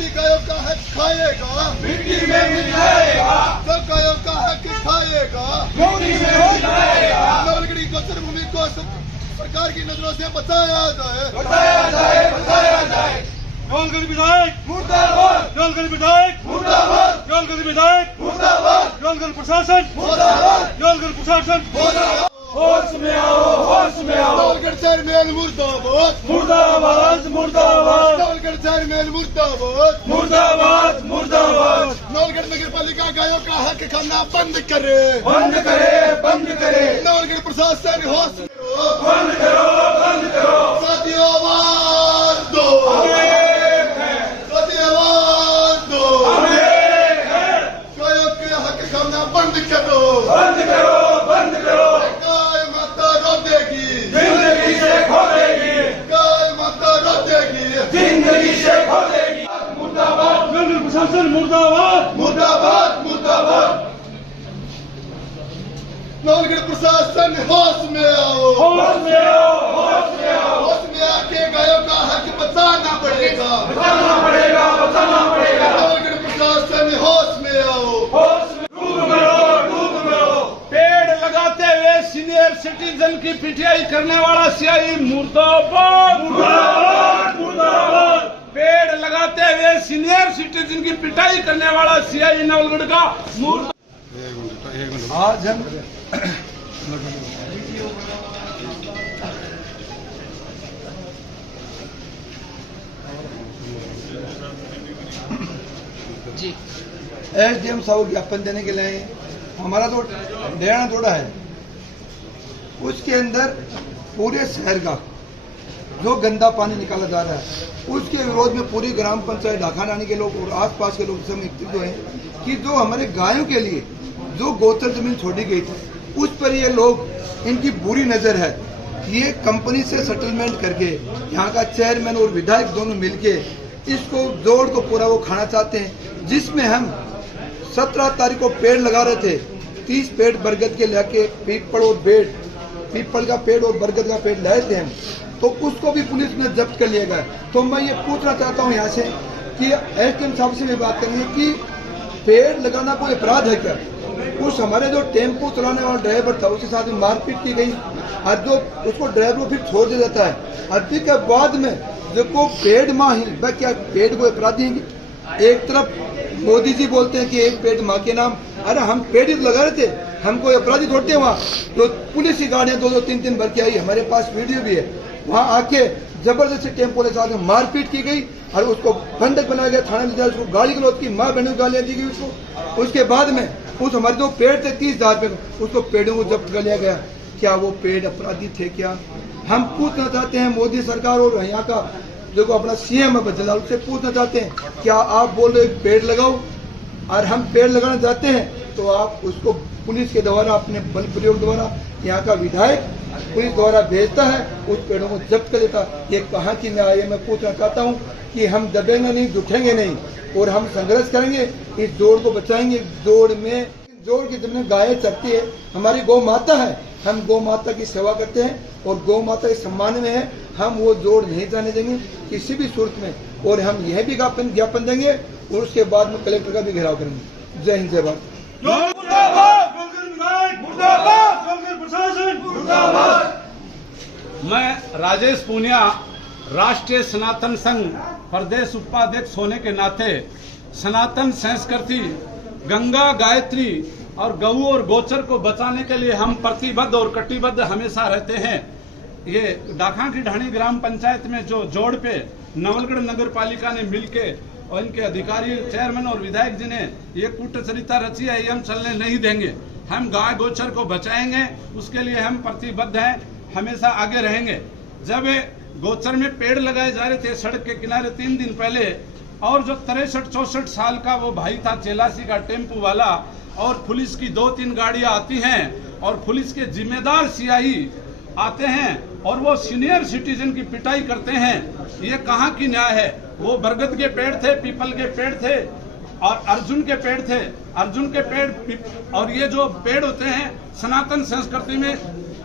मिट्टी गायों का हक खाएगा, मिट्टी में मिलाएगा, जो गायों का हक खाएगा, मिट्टी में मिलाएगा। नवलगढ़ी गोचर भूमि को सरकार की नजरों से बचाया जाए, बताया जाए, बताया जाए। नवलगढ़ विधायक मुर्दाबाद, नवलगढ़ विधायक मुर्दाबाद, नवलगढ़ विधायक मुर्दाबाद, नवलगढ़ प्रशासन मुर्दाबाद, नवलगढ़ प्रशासन मुर्दाबाद। होश में आओ, होश में आओ। नवलगढ़ चेयरमैन मुर्दाबाद, मुर्दाबाद, मुर्दाबाद, नवलगढ़ चेयरमैन मुर्दाबाद, मुर्दाबाद, मुर्दाबाद। नवलगढ़ नगर पालिका गायों का हक खाना बंद करे, बंद करे, बंद करे, नवलगढ़ प्रशासन होश करो, बंद करो, बंद करो। साथियों आवाज दो, साथियों आवाज दो, गायों के हक खाना बंद करो, बंद करो, बंद करो। गाय माता रो देगी, जिंदगी से खो देगी, गाय माता रो देगी, जिंदगी से खो देगी। मुर्दाबाद, नवलगढ़ प्रशासन मुर्दाबाद मुर्दाबाद, मुर्दाबाद। नवलगढ़ प्रशासन होश में आओ, होश में आओ, होश में आओ। होश में आके गायों का हक बचाना पड़ेगा, बचाना पड़ेगा, बचाना पड़ेगा। नवलगढ़ प्रशासन होश में आओ, होश में डूब मरो, डूब मरो। पेड़ लगाते हुए सीनियर सिटीजन की पिटाई करने वाला सीआई मुर्दाबाद, मुर्दाबाद, मुर्दाबाद। पेड़ लगाते हुए सीनियर सिटीजन की पिटाई करने वाला सीआई नवलगढ़ का मुर्दाबाद। आज हम एसडीएम साहब को ज्ञापन देने के लिए आए। हमारा तो डेरा तोड़ा है, उसके अंदर पूरे शहर का जो गंदा पानी निकाला जा रहा है उसके विरोध में पूरी ग्राम पंचायत ढाकारानी के लोग और आसपास के लोग सब एकत्रित हुए हैं कि जो हमारे गायों के लिए जो गोचर जमीन छोड़ी गई थी उस पर ये लोग, इनकी बुरी नजर है। ये कंपनी से सेटलमेंट करके यहाँ का चेयरमैन और विधायक दोनों मिलके इसको जोड़ को पूरा वो खाना चाहते हैं, जिसमें हम 17 तारीख को पेड़ लगा रहे थे। 30 पेड़ बरगद के लेके पीपल और बेड़, पीपल का पेड़ और बरगद का पेड़ लाए थे हम, तो उसको भी पुलिस ने जब्त कर लिया गया। तो मैं ये पूछना चाहता हूँ यहाँ से कि एसडीएम साहब से भी बात करेंगे कि पेड़ लगाना कोई अपराध है क्या? उस हमारे जो टेम्पो चलाने वाला ड्राइवर था उसके साथ मारपीट की गई और जो उसको ड्राइवर को फिर छोड़ दिया जाता है। अभी के बाद में जो को पेड़ माँ ही, वह क्या पेड़ को अपराधी हैं? एक तरफ मोदी जी बोलते हैं कि एक पेड़ माँ के नाम, अरे हम पेड़ ही लगा रहे थे, हम कोई अपराधी थोड़ते हैं। वहाँ तो पुलिस की गाड़ियां 2-2, 3-3 भर के आई, हमारे पास वीडियो भी है। वहाँ आके जबरदस्ती टेम्पो के साथ मारपीट की गई और उसको बंधक बनाया गया, थाने ले जाकर उसको गाली गलौज की, माँ बहनों को गालियां दी गई उसको। उसके बाद में उस हमारे जो पेड़ थे 30,000 पे, उसको पेड़ों को जब्त कर लिया गया। क्या वो पेड़ अपराधी थे क्या? हम पूछना चाहते हैं मोदी सरकार और यहाँ का जो अपना सीएम है बदलाव, उससे पूछना चाहते हैं क्या आप बोल रहे पेड़ लगाओ और हम पेड़ लगाना चाहते हैं तो आप उसको पुलिस के द्वारा, अपने बल प्रयोग द्वारा, यहाँ का विधायक पुलिस द्वारा भेजता है, उस पेड़ों को जब्त कर देता। ये कहाँ की न्याय है? मैं पूछना चाहता हूँ कि हम दबेंगे नहीं, झुकेंगे नहीं और हम संघर्ष करेंगे, इस जोड़ को बचाएंगे। जोड़ की जमीन गायें चरती है, हमारी गौ माता है, हम गौ माता की सेवा करते हैं और गौ माता के सम्मान में है, हम वो जोड़ नहीं जाने देंगे किसी भी सूरत में। और हम यह भी ज्ञापन देंगे और उसके बाद में कलेक्टर का भी घेराव करेंगे। जय हिंद, जय भारत। मैं राजेश पूनिया, राष्ट्रीय सनातन संघ प्रदेश उपाध्यक्ष होने के नाते सनातन संस्कृति, गंगा, गायत्री और गऊ और गोचर को बचाने के लिए हम प्रतिबद्ध और कटिबद्ध हमेशा रहते हैं। ये डाखा की ढाणी ग्राम पंचायत में जो जोड़ पे नवलगढ़ नगर पालिका ने मिलके और इनके अधिकारी, चेयरमैन और विधायक जी ने ये कूटचरिता रची है, ये हम चलने नहीं देंगे। हम गाय गोचर को बचाएंगे, उसके लिए हम प्रतिबद्ध हैं, हमेशा आगे रहेंगे। जब गोचर में पेड़ लगाए जा रहे थे सड़क के किनारे 3 दिन पहले, और जो 63-64 साल का वो भाई था चेलासी का टेम्पू वाला, और पुलिस की 2-3 गाड़ियां आती हैं और पुलिस के जिम्मेदार सीआई आते हैं और वो सीनियर सिटीजन की पिटाई करते हैं, ये कहाँ की न्याय है? वो बरगद के पेड़ थे, पीपल के पेड़ थे और अर्जुन के पेड़ थे। अर्जुन के पेड़ और ये जो पेड़ होते हैं सनातन संस्कृति में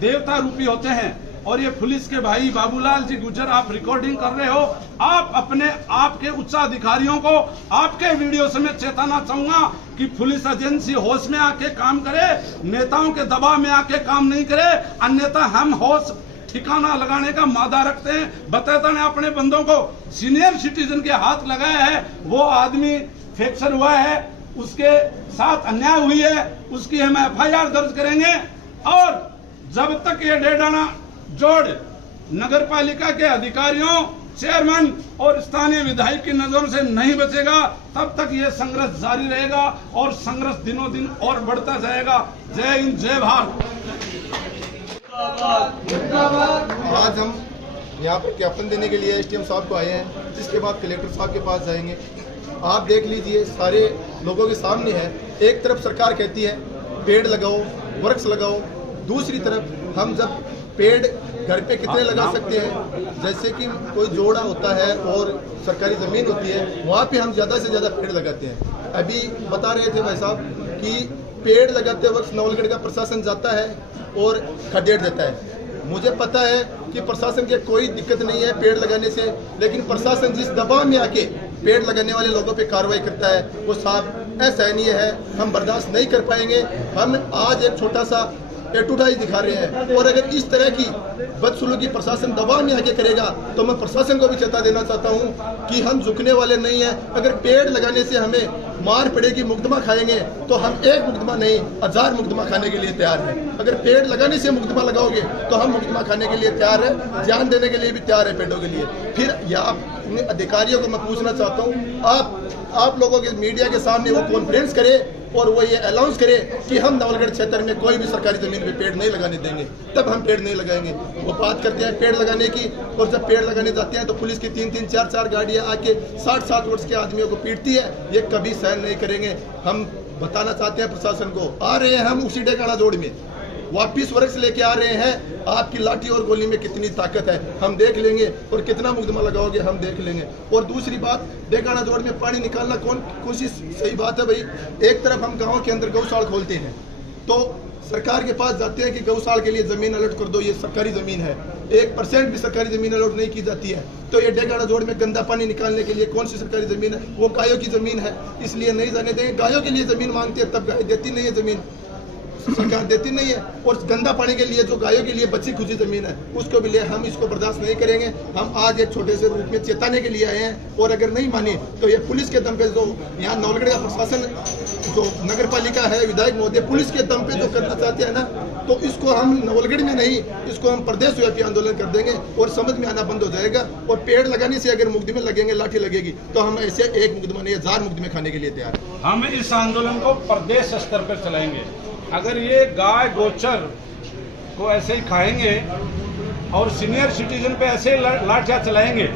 देवता रूपी होते हैं और ये पुलिस के भाई बाबूलाल जी गुजर, आप रिकॉर्डिंग कर रहे हो, आप अपने आपके उच्चाधिकारियों को आपके वीडियो से मैं चेताना चाहूंगा कि पुलिस एजेंसी होश में आके काम करे, नेताओं के दबाव में आके काम नहीं करे, अन्यथा हम होश ठिकाना लगाने का मादा रखते हैं। बताता ने अपने बंदों को सीनियर सिटीजन के हाथ लगाया है, वो आदमी फ्रैक्चर हुआ है, उसके साथ अन्याय हुई है, उसकी हम FIR दर्ज करेंगे। और जब तक ये डेडाना जोड़ नगर पालिका के अधिकारियों, चेयरमैन और स्थानीय विधायक की नजरों से नहीं बचेगा, तब तक ये संघर्ष जारी रहेगा और संघर्ष दिनों दिन और बढ़ता जाएगा। जय हिंद, जय भारत। आज हम यहाँ पर ज्ञापन देने के लिए SDM साहब को आए हैं, जिसके बाद कलेक्टर साहब के पास जाएंगे। आप देख लीजिए, सारे लोगों के सामने है। एक तरफ सरकार कहती है पेड़ लगाओ, वृक्ष लगाओ, दूसरी तरफ हम जब पेड़ घर पे कितने लगा सकते हैं, जैसे कि कोई जोड़ा होता है और सरकारी ज़मीन होती है, वहाँ पे हम ज़्यादा से ज़्यादा पेड़ लगाते हैं। अभी बता रहे थे भाई साहब कि पेड़ लगाते वक्त नवलगढ़ का प्रशासन जाता है और खदेड़ देता है। मुझे पता है कि प्रशासन के कोई दिक्कत नहीं है पेड़ लगाने से, लेकिन प्रशासन जिस दबाव में आके पेड़ लगाने वाले लोगों पे कार्रवाई करता है, वो साहब असहनीय है, हम बर्दाश्त नहीं कर पाएंगे। हम आज एक छोटा सा एटूटाई दिखा रहे हैं, और अगर इस तरह की बदसलूकी प्रशासन दबाव में आके करेगा तो मैं प्रशासन को भी चेता देना चाहता हूं कि हम झुकने वाले नहीं हैं। अगर पेड़ लगाने से हमें मार पड़ेगी, मुकदमा खाएंगे, तो हम एक मुकदमा नहीं 1000 मुकदमा खाने के लिए तैयार हैं। अगर पेड़ लगाने से मुकदमा लगाओगे तो हम मुकदमा खाने के लिए तैयार है, जान देने के लिए भी तैयार है पेड़ों के लिए। फिर अपने अधिकारियों को मैं पूछना चाहता हूँ, आप लोगों के मीडिया के सामने वो कॉन्फ्रेंस करे और वो ये अनाउंस करे कि हम नवलगढ़ क्षेत्र में कोई भी सरकारी जमीन पे पेड़ नहीं लगाने देंगे, तब हम पेड़ नहीं लगाएंगे। वो बात करते हैं पेड़ लगाने की, और जब पेड़ लगाने जाते हैं तो पुलिस की 3-3, 4-4 गाड़ियां आके 60-60 वर्ष के आदमियों को पीटती है। ये कभी सहन नहीं करेंगे। हम बताना चाहते हैं प्रशासन को, आ रहे हैं हम उसी डेकाड़ा जोड़ में, वापिस वर्ष लेके आ रहे हैं। आपकी लाठी और गोली में कितनी ताकत है हम देख लेंगे, और कितना मुकदमा लगाओगे हम देख लेंगे। और दूसरी बात, डेकाड़ा जोड़ में पानी निकालना कौन कोशिश सही बात है भाई। एक तरफ हम गांव के अंदर गौशाला खोलते हैं तो सरकार के पास जाते हैं कि गौशाला के लिए जमीन अलर्ट कर दो, ये सरकारी जमीन है। 1% भी सरकारी जमीन अलर्ट नहीं की जाती है। तो ये डेकाड़ा जोड़ में गंदा पानी निकालने के लिए कौन सी सरकारी जमीन है? वो गायों की जमीन है, इसलिए नहीं जाने देंगे। गायों के लिए जमीन मांगती है, तब गाय देती नहीं है जमीन, सरकार देती नहीं है। और गंदा पानी के लिए जो गायों के लिए बची खुची जमीन है, उसको भी ले, हम इसको बर्दाश्त नहीं करेंगे। हम आज एक छोटे से रूप में चेताने के लिए आए हैं, और अगर नहीं माने तो ये पुलिस के दम पे जो यहाँ नवलगढ़ का प्रशासन, जो नगर पालिका है, विधायक महोदय पुलिस के दम पे जो करना चाहते हैं ना, तो इसको हम नवलगढ़ में नहीं, इसको हम प्रदेश व्यापी आंदोलन कर देंगे और समझ में आना बंद हो जाएगा। और पेड़ लगाने से अगर मुकदमे लगेंगे, लाठी लगेगी, तो हम ऐसे एक मुकदमा नहीं 1000 मुकदमे खाने के लिए तैयार हैं। हम इस आंदोलन को प्रदेश स्तर पर चलाएंगे। अगर ये गाय गोचर को ऐसे ही खाएंगे और सीनियर सिटीजन पे ऐसे लाठियां चलाएंगे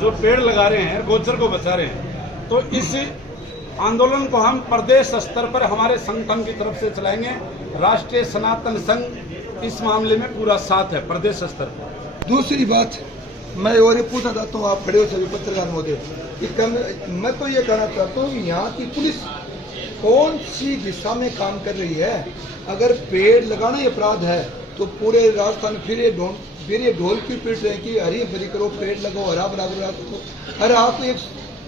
जो पेड़ लगा रहे हैं, गोचर को बचा रहे हैं, तो इस आंदोलन को हम प्रदेश स्तर पर हमारे संगठन की तरफ से चलाएंगे। राष्ट्रीय सनातन संघ इस मामले में पूरा साथ है प्रदेश स्तर पर। दूसरी बात मैं और ये पूछना चाहता हूँ, आप खड़े हो सभी पत्रकार महोदय, मैं तो ये कहना चाहता हूँ कि यहाँ की पुलिस कौन सी दिशा में काम कर रही है? अगर पेड़ लगाना ही अपराध है तो पूरे राजस्थान फिर ये ढोल की पीट रहे कि हरी भरी करो, पेड़ लगाओ, हरा भरा करो। अरे आप एक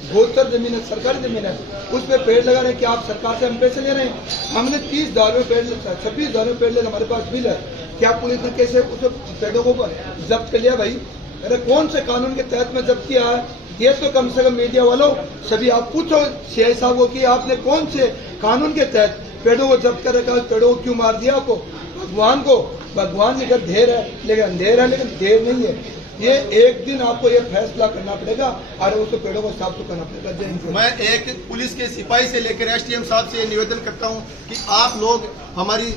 गोचर जमीन है, सरकारी जमीन है, उस पर पेड़ लगा रहे हैं कि आप सरकार से हम पैसे ले रहे हैं। हमने 30,000 में पेड़, 26,000 में पेड़ ले, हमारे पास बिल है। क्या पुलिस ने कैसे उस पेड़ों को जब्त कर लिया भाई? अरे कौन से कानून के तहत में जब्त किया है? ये तो कम से कम मीडिया वालों सभी आप पूछो सीआई साहब को कि आपने कौन से कानून के तहत पेड़ों को जब्त कर रखा, पेड़ों को क्यों मार दिया? आपको भगवान के घर ढेर है, लेकिन अंधेर है, लेकिन ढेर नहीं है। ये एक दिन आपको ये फैसला करना पड़ेगा और उसको पेड़ों को साफ तो करना पड़ेगा। जय हिंद। मैं एक पुलिस के सिपाही से लेकर SDM साहब से निवेदन करता हूं कि आप लोग हमारी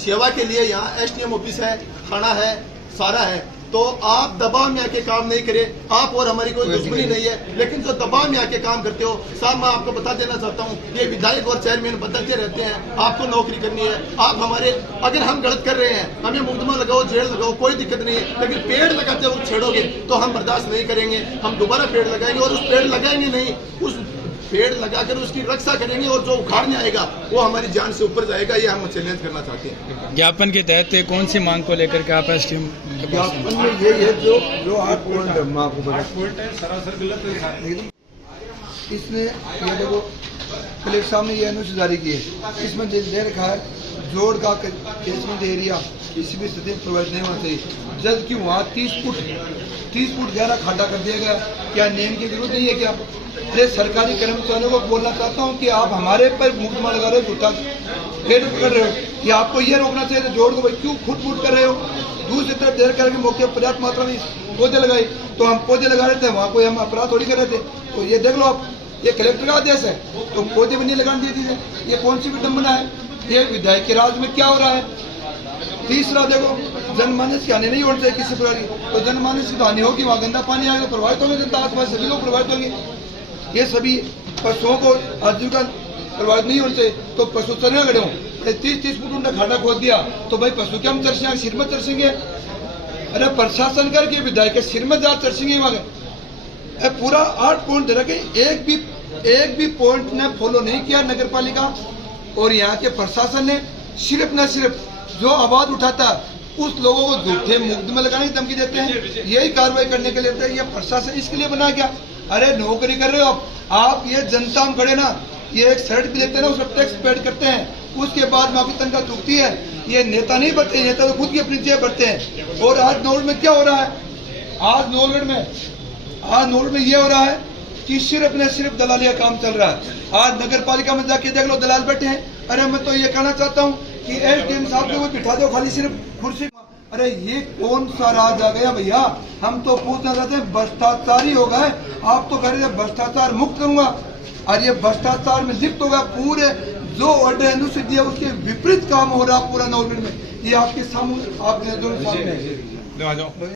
सेवा के लिए, यहाँ SDM ऑफिस है, थाना है, सारा है, तो आप दबाव में आके काम नहीं करें। आप और हमारी कोई दुश्मनी नहीं है, लेकिन जो दबाव में आके काम करते हो, साहब मैं आपको बता देना चाहता हूँ, ये विधायक और चेयरमैन बदलते रहते हैं, आपको नौकरी करनी है। आप हमारे, अगर हम गलत कर रहे हैं, हमें मुकदमा लगाओ, जेल लगाओ, कोई दिक्कत नहीं है, लेकिन पेड़ लगाते वक्त छेड़ोगे तो हम बर्दाश्त नहीं करेंगे। हम दोबारा पेड़ लगाएंगे, और उस पेड़ लगाएंगे नहीं, उस पेड़ लगाकर उसकी रक्षा करेंगे और जो उखाड़ने आएगा वो हमारी जान से ऊपर जाएगा। ये हम चैलेंज करना चाहते हैं। ज्ञापन के तहत कौन सी मांग को लेकर के आप एसडीएम ज्ञापन में ये है जो 8 पॉइंट है, मैं आपको बता सरासर गलत है। इसने ये देखो कलेक्टर साहब ने ये अनुच्छेद जारी किए, इसमें दे रखा है जोड़ का कैचमेंट एरिया किसी भी स्थिति में प्रभावित नहीं होना चाहिए, जबकि वहाँ 30 फुट गहरा खाड्डा कर दिया गया। क्या नियम की जरूरत नहीं है क्या? अरे सरकारी कर्मचारियों को बोलना चाहता हूँ कि आप हमारे पर मुकदमा लगा रहे हो, झूठा पेड़ पकड़ रहे हो, कि आपको ये रोकना चाहिए जोड़ को भाई क्यों फुट कर रहे हो। दूसरी तरफ देर करके मौके पर पर्याप्त मात्रा में पौधे लगाए, तो हम पौधे लगा रहे थे, वहाँ कोई हम अपराध थोड़ी कर रहे थे। तो ये देख लो आप, ये कलेक्टर का आदेश है, तो पौधे भी नहीं लगाने दिए थे। ये कौन सी विडम्बना है? ये विधायक के राज में क्या हो रहा है? तीसरा देखो, जनमानस की हानि नहीं होनी चाहिए किसी प्रकार की, तो जनमानस की हानि होगी, वहाँ गंदा पानी आएगा, प्रभावित होंगे जनता, आसपास सभी लोग प्रभावित होंगे। ये सभी पशुओं को आजीविका प्रभावित नहीं होनी चाहिए। तो पशु चरने लगे हों, 30 फुट उनका खाना खोद दिया, तो भाई पशु क्या हम चरसेंगे, सिर में चरसेंगे? अरे प्रशासन करके विधायक के सिर में जा चरसेंगे वहाँ। पूरा 8 पॉइंट दे रखे, एक भी पॉइंट ने फॉलो नहीं किया नगर पालिका और यहाँ के प्रशासन ने। सिर्फ न सिर्फ जो आवाज उठाता उस लोगों को झूठे मुकदमे लगाने की धमकी देते हैं, यही कार्रवाई करने के लिए ये प्रशासन इसके लिए बना गया। अरे नौकरी कर रहे हो आप, ये जनता में खड़े ना, ये एक शर्ट भी लेते हैं ना, उसका टैक्स पेड करते हैं, उसके बाद में आपकी तनख्वाह चुकती है। ये नेता नहीं बढ़ते, नेता तो खुद की अपनी जेब बढ़ते हैं। और आज नौगढ़ में क्या हो रहा है? आज नौगढ़ में ये हो रहा है कि सिर्फ न सिर्फ दलालिया काम चल रहा है। आज नगर पालिका में जाके देख लो, दलाल बैठे हैं। अरे मैं तो ये कहना चाहता हूँ कि एसडीएम साहब को बिठा दो खाली सिर्फ कुर्सी। अरे ये कौन सा राज आ गया भैया? हम तो पूछना चाहते हैं, भ्रष्टाचारी हो गए। आप तो कह रहे हैं भ्रष्टाचार मुक्त करूंगा, और ये भ्रष्टाचार में लिप्त होगा। पूरे जो ऑर्डर अनुच्छेद दिया उसके विपरीत काम हो रहा पूरा नौगढ़ में। ये आपके सामने, आपके सामने